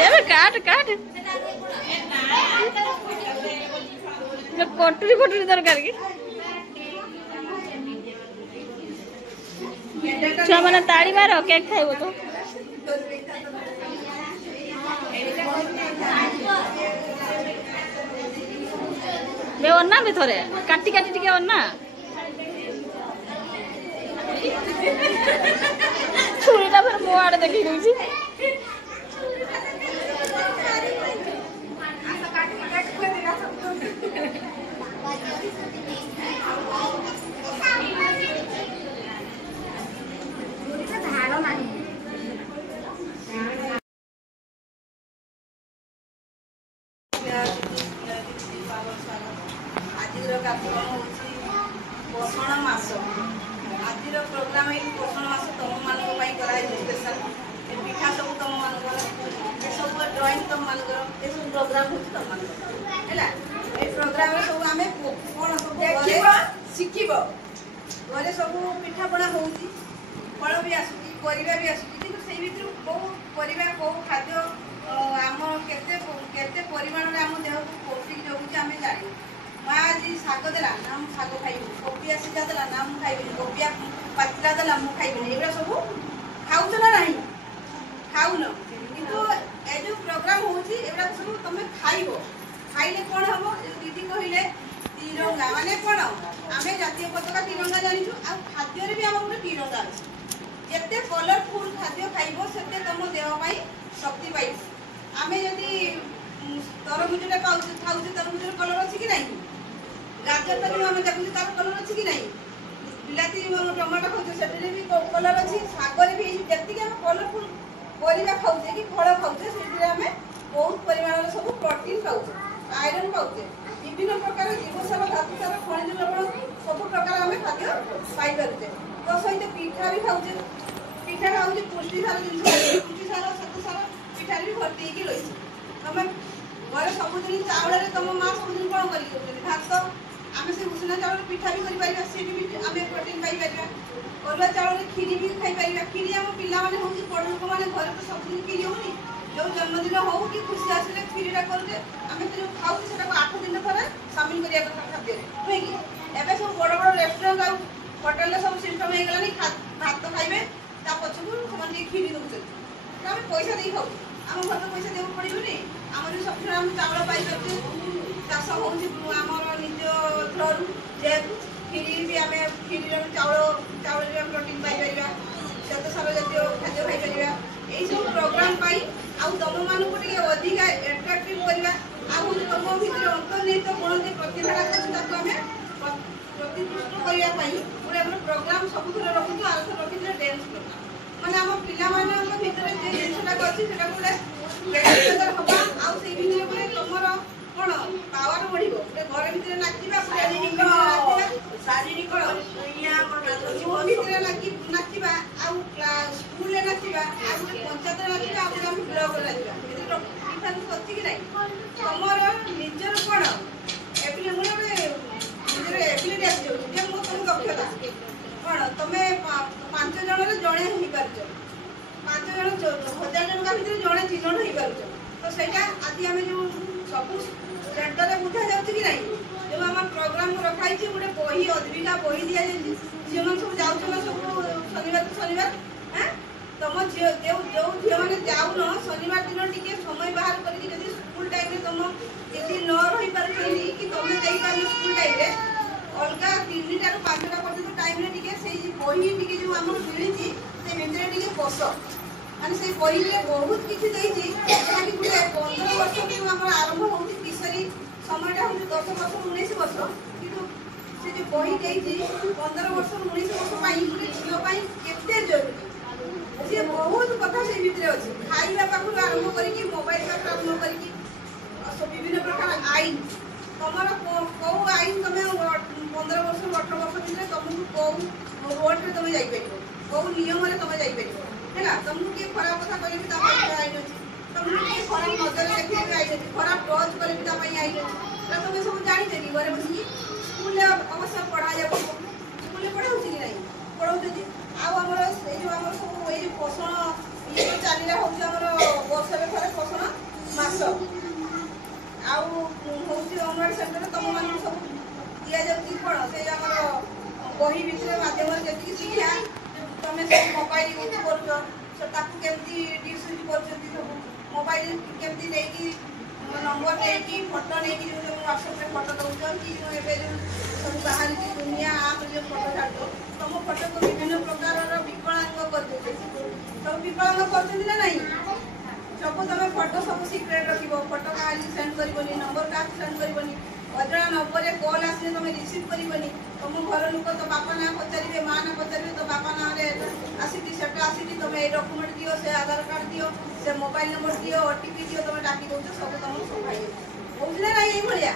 देवे काट काट कटुरी फटुरी दरकार की छुआ मैंने ताड़ी मार केक खाइब तो बे अन्ना भी थोड़े काटी काटी टिके अन्ना छुरीटा फिर मो आड़े देखी गई पोषण मास आज प्रोग्राम पोषण मास तुम मान स्पेशल पिठा सब तुम मान सब ड्रॉइंग तुम मान सब प्रोग्राम हो तुम मान प्रोग्राम सब आम कौन सब शिख घरे सब पिठापणा हो फल भी आसूँ परिवा भी आसूँ कि कौ परिवा कौ खाद्य आम केते परिमाण आम देह को पौष्टिक जगुच आम जानी माँ आज शाग देला ना मुझे शाग खाइबी कोबिया सीधा देला ना मुझे खाइबी कोबिया पाचिला देला मुझे खाइबी एगुड़ा सब खाऊच ना ना खाऊन कि जो प्रोग्राम होगा सब तुम खाइब खाइले कौन हम दीदी कहले तिरंगा माने कौन आम जातीय पताका तिरंगा जानी खाद्य भी आम गोटे तिरंगा अच्छे जिते कलरफुल खाद्य खाइब से तुम देह शक्ति पाइब आम जदि तरबुजटा खाऊ तरबुजर कलर अच्छी कि नहीं गाजरटा जो आम देखुचे तार कलर अच्छी कि नहीं बिलाती टमाटो खाऊ से भी कलर अच्छी शागर भी जी आम कलरफुल परिवा खाऊे कि फल खाऊे से आम बहुत परिमाण सब प्रोटीन पाऊे आयरन पाऊे विभिन्न प्रकार जीवसार धातुसार खनिज लवण सब प्रकार आम खाद्य पाई पारे तो सहित पिठा भी खाऊे पिठाटा हूँ पुष्टिसार जिन पुष्टिसार श्वेतसार पिठार भी भर्ती रही तुम घर सबुदिन चाउल तुम माँ सबुदिन कौन कर भात आम से उषुना चाउल पिठा भी कर आम प्रोटीन पाई अरुआ चाउल खीरी भी खाई खीरी आम पिला मैंने हूँ बड़ लोक मैंने घर तो सबुदिन खीरी होनी जो जन्मदिन हो कि खुशी आसिले खीरीटा करुचे आम जो खाऊ से 8 दिन पर सामिल करा कथा खाद्य नुहे कि एवं सब बड़ बड़ रेस्टोरेंट आउ होटेल सब सिस्टम हो गलानी भात खाइबे ता पछकू से खीरी दौर आम पैसा दे खाऊ आम घर तो पैसा देव पड़ोनी आम सब आम चाउल पाई चाष होमर निज थ्रू जेहेतु खीरी भी आम खीरी चाउल चाउल भी प्रोटीन पाई श्वेतसार जातीय खाद्य खाई यही सब प्रोग्राम आउ तुम मानक अधिका एट्राक्टिव करवा तुम भर अंतर्निहित कौन प्रतिभा आम प्रतिपुष्ट करने गोटे प्रोग्राम सब रखु आर रखी डांस प्रोग्राम माने आम पिला भितर जो जिनसा अच्छी गोटे हवा आउ से तुम कौन पावर बढ़ घर भितर नाचा शारीरिक भितर नाचा स्कूल नाचा पंचायत नाचा आम ब्लक नाचा डिफरेंस अच्छी कि नहीं तुम निजर कौन मुझे निजर एबिलिटी आस तुम दक्षता कौन तुम 5 जन जड़े हो पार 5 जन 1000 जन भितर जड़े चिन्हट हो पार तो सहीटा आज आम जो सब सेन्टर बुझा जा कि नहीं जो आम प्रोग्राम रखाई गोटे बही अधिका बही दि जाए झील सब जाऊन सब शनिवार तो शनिवार तुम जो झील मैंने जाऊन शनिवार दिन टी समय बाहर करके स्कूल टाइम तुम यदि न रही पार कि तुम जापार स्कूल टाइम अलग 3टा ରୁ 5ଟା पर्यटन टाइम से बही टी जो आम मिली से भितर टी बस माने से बही बहुत किसी गोटे 15 वर्ष जो आम आरंभ हो किशोरी समयटा हूँ 10 वर्ष 19 वर्ष कि से जो बही 15 वर्ष 19 वर्ष गोटे झील केते जरूरी सी बहुत कथा से भितर अच्छे खाइबा पाखु आरंभ करके मोबाइल पाखु आरंभ करके विभिन्न प्रकार आईन तुम कौ आईन तुम 15 वर्ष 18 वर्ष भितर तुमको कौ रोड में तुम जापर कौ नियम तुम जापर है तुमको किए खराब कथा करें आईन अच्छी तुमको किए खराब नजर देखा आईन अच्छी खराब टच करें आईन अच्छी तुम सब जानी कि घरे बस स्कूल अवश्य पढ़ा जा स्कूल पढ़ाऊँ कि नहीं पढ़ाऊँ आमर सब ये पोषण ये चलना हूँ वर्ष थोड़े पोषण ମାସ ଆଉ ହେଉଛି ଅଙ୍ଗନବାଡ଼ି ସେଣ୍ଟରରେ ତୁମମାନଙ୍କୁ ସବୁ ଦିଆଯାଉଛି କ'ଣ ସେଇ ଆମର ବହି ଭିତରେ ମାଧ୍ୟମରେ ଯେତିକି ଶିକ୍ଷା ତମେ ସବୁ ମୋବାଇଲ ୟୁଜ୍ କରୁଛ ତାକୁ କେମିତି ଡିସ୍ୟୁଜ୍ କରୁଛନ୍ତି ସବୁ ମୋବାଇଲ କେମିତି ନେଇକି ନମ୍ବର ନେଇକି ଫଟୋ ନେଇକି ଯେଉଁ ତୁମ ହ୍ୱାଟ୍ସଆପ୍ରେ ଫଟୋ ଦେଉଛ କି ଏବେ ଯେଉଁ ସବୁ ବାହାରିଛି ଦୁନିଆ ଆପ୍ରେ ଯେଉଁ ଫଟୋ ଛାଡ଼ୁଛ ତୁମ ଫଟୋକୁ ବିଭିନ୍ନ ପ୍ରକାରର ବିକଳାଙ୍ଗ କରିଦେଉଛନ୍ତି ସବୁ ବିକଳାଙ୍ଗ କରୁଛନ୍ତି ନା ନାହିଁ ସବୁ ତମେ ଫଟୋ ସବୁ ସିକ୍ରେଟ୍ ରଖିବ ଫଟୋ କାହାକୁ ସେଣ୍ଡ କରିବନି ନମ୍ବର କାହାକୁ ସେଣ୍ଡ କରିବନି ଅଜଣା ନମ୍ବରରେ କଲ୍ ଆସିଲେ ତମେ ରିସିଭ୍ କରିବନି ତମ ଘର ଲୋକ ତ ବାପା ନାଁ ପଚାରିବେ ମା ନାଁ ପଚାରିବେ ତ ବାପା ନାଁରେ ଆସିକି ସେଟା ଆସିକି ତମେ ଏଇ ଡକ୍ୟୁମେଣ୍ଟ ଦିଅ ସେ ଆଧାର କାର୍ଡ ଦିଅ ସେ ମୋବାଇଲ ନମ୍ବର ଦିଅ ଓଟିପି ଦିଅ ତମେ ଡାକି ଦଉଛ ସବୁ ତମକୁ ସବୁ ପାଇଯାଉଛି ହଉଛି ନା ନାଇଁ ଏଇଭଳିଆ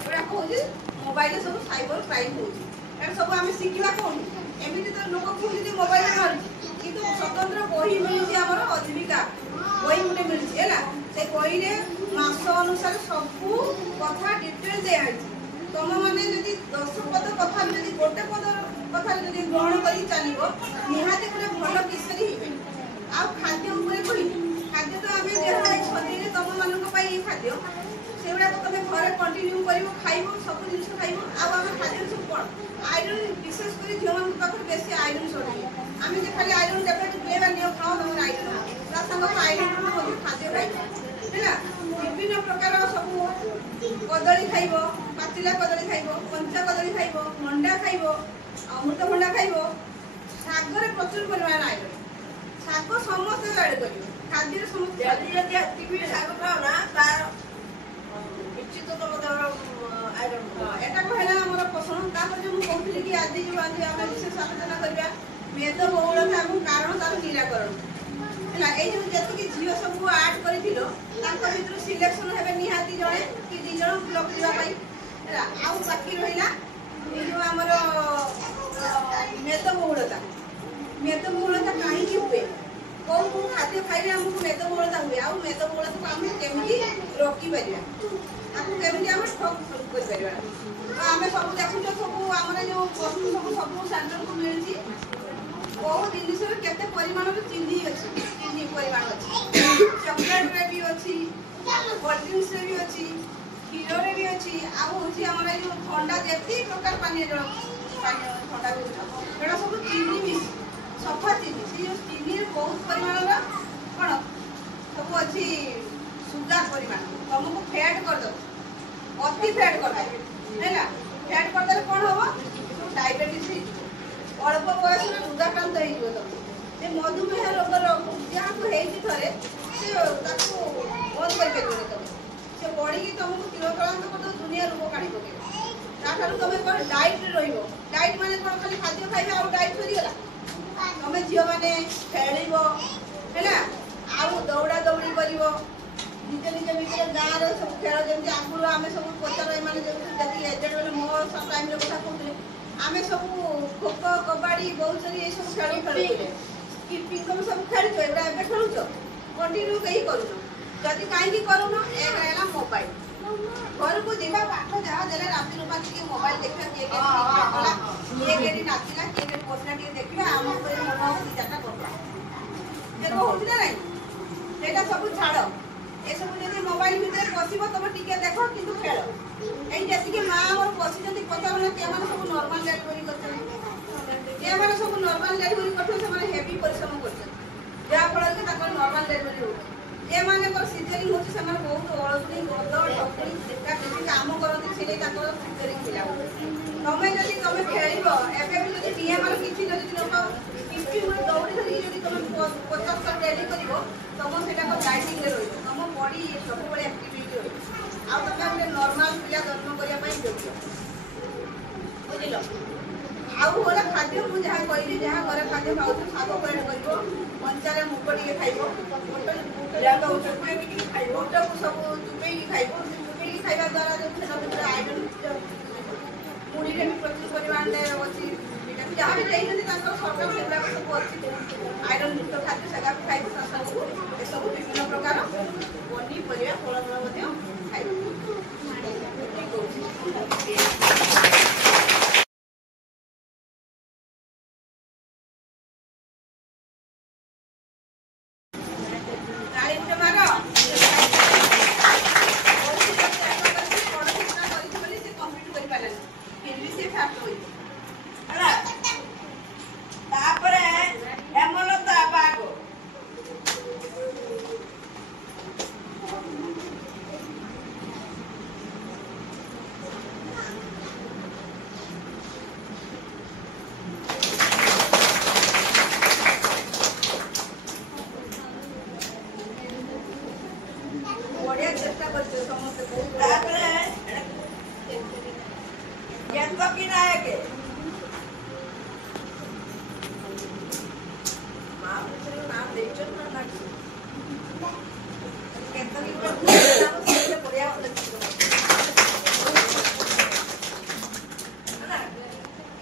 ଏଗୁଡ଼ା କହୁଛି ମୋବାଇଲରେ ସବୁ ସାଇବର କ୍ରାଇମ୍ ହଉଛି ଏଟା ସବୁ ଆମେ ଶିଖିବା କୋଉଠି ଏମିତି ତ ଲୋକ କହୁଛନ୍ତି ମୋବାଇଲ ମାରୁଛି କିନ୍ତୁ ସ୍ୱତନ୍ତ୍ର ବହି ମିଳୁଛି ଆମର ଅଜୀବିକା ବହି ଗୋଟେ ମିଳୁଛି ହେଲା ସେ ବହିରେ ମାସ ଅନୁସାରେ ସବୁ କଥା ଡିଟେଲ ଦିଆହେଇଛି ତମମାନେ ଯଦି 10 ପଦ କଥାରୁ ଯଦି ଗୋଟେ ପଦ କଥାରେ ଯଦି ଗ୍ରହଣ କରି ଚାଲିବ ନିହାତି ଗୋଟେ ଭଲ କିଶୋରୀ ହେଇପାରିବ ଆଉ ଖାଦ୍ୟ ଉପରେ କହିବି ଖାଦ୍ୟ ତ ଆମେ ଦେହରେ ସଜେଇଲେ ତମମାନଙ୍କ ପାଇଁ ଏଇ ଖାଦ୍ୟ ସେଗୁଡ଼ାକ ତମେ ଘରେ କଣ୍ଟିନ୍ୟୁ କରିବ ଖାଇବ ସବୁ ଜିନିଷ ଖାଇବ ଆଉ ଆମ ଖାଦ୍ୟରେ ସବୁ କ'ଣ ଆଇରନ୍ ବିଶେଷ କରି ଝିଅମାନଙ୍କ ପାଖରେ ବେଶୀ ଆଇରନ୍ ସରିବ ଆମେ ଯେ ଖାଲି ଆଇରନ୍ ଟେବଲେଟ୍ ପିଇବା ନିଅ ଖାଅ ତମର ଆଇରନ୍ ତା ସାଙ୍ଗକୁ ଆଇରନ୍ ମଧ୍ୟ ଖାଦ୍ୟ ଖାଇବ ହେଲା ବିଭିନ୍ନ ପ୍ରକାର ସବୁ କଦଳୀ ଖାଇବ ପାଚିଲା କଦଳୀ ଖାଇବ କଞ୍ଚା କଦଳୀ ଖାଇବ ମଣ୍ଡା ଖାଇବ ଅମୃତଭଣ୍ଡା ଖାଇବ ଶାଗରେ ପ୍ରଚୁର ପରିମାଣ ଆଇରନ୍ ଶାଗ ସମସ୍ତେ ଆଡ଼ କରିବ ଖାଦ୍ୟରେ ସମସ୍ତେ ଯଦି ଟିଭି ଶାଗ ଖାଅ ନା ତାର ନିଶ୍ଚିତ ତମ ଦେହର ଆଇରନ୍ ଏଟା କହିଲା ଆମର ପସନ୍ଦ ତାପରେ ଯେଉଁ ମୁଁ କହୁଥିଲି କି ଆଜି ଆମେ ବିଶେଷ ଆଲୋଚନା କରିବା ମେଦବହୁଳତା ଏବଂ କାରଣ ତାର ନିରାକରଣ ହେଲା ଏଇ ଯେଉଁ ଯେତିକି ଝିଅ ସବୁ ଆଡ୍ କରିଥିଲ ତାଙ୍କ ଭିତରୁ ସିଲେକ୍ସନ ହେବେ ନିହାତି ଜଣେ କି 2 ଜଣ ବ୍ଲକ୍ ଯିବା ପାଇଁ ହେଲା ଆଉ ବାକି ରହିଲା ଏଇ ଯେଉଁ ଆମର ମେଦବହୁଳତା କାହିଁକି ହୁଏ କେଉଁ ଖାଦ୍ୟ ଖାଇଲେ ଆମକୁ ମେଦବହୁଳତା ହୁଏ ଆଉ ମେଦବହୁଳତାକୁ ଆମେ କେମିତି ରୋକିପାରିବା ତାକୁ କେମିତି ଆମେ ଠକ୍ କରିପାରିବା ଆମେ ସବୁ ଦେଖୁଛ ସବୁ ଆମର ଯେଉଁ ବସ୍ତୁ ସବୁ ସେଣ୍ଟରକୁ ମିଳୁଛି ବହୁ ଜିନିଷରେ କେତେ ପରିମାଣର ଚିନି ଅଛି ଚିନି ପରିମାଣ ଅଛି ଚକୋଲେଟ୍ରେ ବି ଅଛି କୋଲ୍ଡ ଡ୍ରିଙ୍କସରେ ବି ଅଛି କ୍ଷୀରରେ ବି ଅଛି ଆଉ ହେଉଛି ଆମର ଏଇ ଯେଉଁ ଥଣ୍ଡା ଯେତିକି ପ୍ରକାର ପାନୀୟ ଜଳ ଥଣ୍ଡା ବି ସେଟା ସବୁ ଚିନି ମିଶି ସଫା ଚିନି ସେ ଯେଉଁ ଚିନିରେ ବହୁତ ପରିମାଣର କ'ଣ ସବୁ ଅଛି ସୁଗାର ପରିମାଣ ତମକୁ ଫ୍ୟାଟ୍ କରିଦେବ ଅତି ଫ୍ୟାଟ୍ କରିଦେବ ହେଲା ଫ୍ୟାଟ୍ କରିଦେଲେ କ'ଣ ହେବ ଡାଇବେଟିସ୍ ହେଇଯିବ ଅଳ୍ପ ବୟସରେ ହୃଦୟାକ୍ରାନ୍ତ ହେଇଯିବ ତମେ ସେ ମଧୁମେହ ରୋଗର ଯାହାକୁ ହେଇଛି ଥରେ ସେ ତାକୁ ବନ୍ଦ କରିପାରିବନି ତମେ ସେ ବଢ଼ିକି ତମକୁ ତିରକ୍ରାନ୍ତ କରିଦେବ ଦୁନିଆ ରୋଗ କାଢ଼ି ପକେଇବ ତାଠାରୁ ତମେ କ'ଣ ଡାଇଟ୍ରେ ରହିବ ଡାଇଟ୍ ମାନେ କ'ଣ ଖାଲି ଖାଦ୍ୟ ଖାଇବେ ଆଉ ଡାଇଟ୍ ସରିଗଲା ତମେ ଝିଅମାନେ ଖେଳିବ ହେଲା ଆଉ ଦୌଡ଼ା ଦୌଡ଼ି କରିବ ନିଜ ଭିତରେ ଗାଁର ସବୁ ଖେଳ ଯେମିତି ଆଗରୁ ଆମେ ସବୁ ପଚାର ଏମାନେ ଯେତିକି ଏଜେଡ୍ ମାନେ ମୋ ଟାଇମ୍ର କଥା କହୁଥିଲେ ଆମେ ସବୁ ଖୋଖୋ କବାଡ଼ି ବହୁଚୋରି ଏସବୁ ଖେଳ ଖେଳୁଥିଲେ ସ୍କିପିଂ ତମେ ସବୁ ଖେଳୁଛ ଏଗୁଡ଼ା ଏବେ ଖେଳୁଛ କଣ୍ଟିନ୍ୟୁ କେହି କରୁନ ଯଦି କାହିଁକି କରୁନ ଏକ ହେଲା ମୋବାଇଲ ଘରକୁ ଯିବା ପାଠ ଯାହା ଦେଲେ ରାତି ରୂପା ଟିକେ ମୋବାଇଲ ଦେଖିବା କିଏ କଲା କିଏ କେଠି ନାଚିଲା କିଏ କେଠି ବସିଲା ଟିକେ ଦେଖିବା ଆମ ଉପରେ ମନ ଦୁଇ ଚାରିଟା କରିବା ସେଟା ହଉଛି ନା ନାହିଁ ସେଇଟା ସବୁ ଛାଡ଼ ଏସବୁ ଯଦି ମୋବାଇଲ ଭିତରେ ବସିବ ତମେ ଟିକେ ଦେଖ କିନ୍ତୁ ଖେଳ ଏଇ ଯେତିକି ମା ଆମର ବସିଛନ୍ତି ପଚାରୁନା କେମାନେ ସବୁ ନର୍ମାଲ ଡେଲିଭରି କରୁଛନ୍ତି କେମାନେ ସବୁ ନର୍ମାଲ ଡେଲିଭରି କରୁଛନ୍ତି ସେମାନେ ହେଭି ପରିଶ୍ରମ କରୁଛନ୍ତି ଯାହାଫଳରେ କି ତାଙ୍କର ନର୍ମାଲ ଡେଲିଭରି ହେଉଛି ଯେମାନଙ୍କର ସିଜରିଂ ହେଉଛି ସେମାନେ ବହୁତ ଅଳସୁଣି ଗଦ ଠକୁଣି କିଛି କାମ କରନ୍ତି ସେଠି ତାଙ୍କର ସିଜରିଂ ଥିଲା ତମେ ଯଦି ତମେ ଖେଳିବ ଏବେ ବି ଯଦି ନିୟମର କିଛି ଯଦି ଲୋକ ଦୌଡ଼ି ଧରିକି ଯଦି ତମେ 50 ଥର ଡେଲି କରିବ ତମ ସେଇଟାକ ଡାଇଟିଂରେ ରହିବ ତମ ବଡି ସବୁବେଳେ ଆକ୍ଟିଭିଟି ରହିବ ଆଉ ତମେ ଗୋଟେ ନର୍ମାଲ ପିଲା ଜନ୍ମ କରିବା ପାଇଁ ଯୋଗ୍ୟ ବୁଝିଲ ଆଉ ହେଲା ଖାଦ୍ୟ ମୁଁ ଯାହା କହିଲି ଯାହା ଘରେ ଖାଦ୍ୟ ଖାଉଛ ଶାଗ ପରେଡ଼ କରିବ କଞ୍ଚାରେ ମୁଗ ଟିକେ ଖାଇବ ବୁଟକୁ ସବୁ ଚୁପେଇକି ଖାଇବ ଚୁପେଇକି ଖାଇବା ଦ୍ୱାରା ସେଟା ଭିତରେ ଆଇରନ୍ ମୁଢ଼ିରେ ବି ପ୍ରଚୁର ପରିମାଣରେ ଅଛି ଯାହା ବି ଦେଇଛନ୍ତି ତାଙ୍କର ସରକାର ସେଗୁଡ଼ାକ ସବୁ ଅଛି ଆଇରନ୍ ଯୁକ୍ତ ଖାଦ୍ୟ ସେଗୁଡ଼ାକୁ ଖାଇବ ତା ସାଙ୍ଗକୁ ଏସବୁ ବିଭିନ୍ନ ପ୍ରକାର ପନିପରିବା ଫଳମୂଳ ମଧ୍ୟ ଖାଇବ चेष्टा करछे समस्त बहुत तापरे ज्ञान की नायक है मां पुत्र नाम देचन ना नाची केतकी को नाम से बढ़िया ना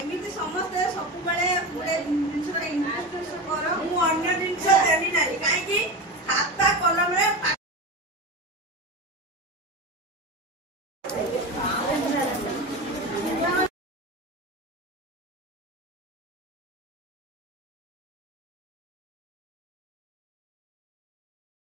एमिति समस्त सब बेले गुडे जिंस रे इंटरेस्ट करो मु अन्य जिंस देनी नाही काहे की खाता कलम रे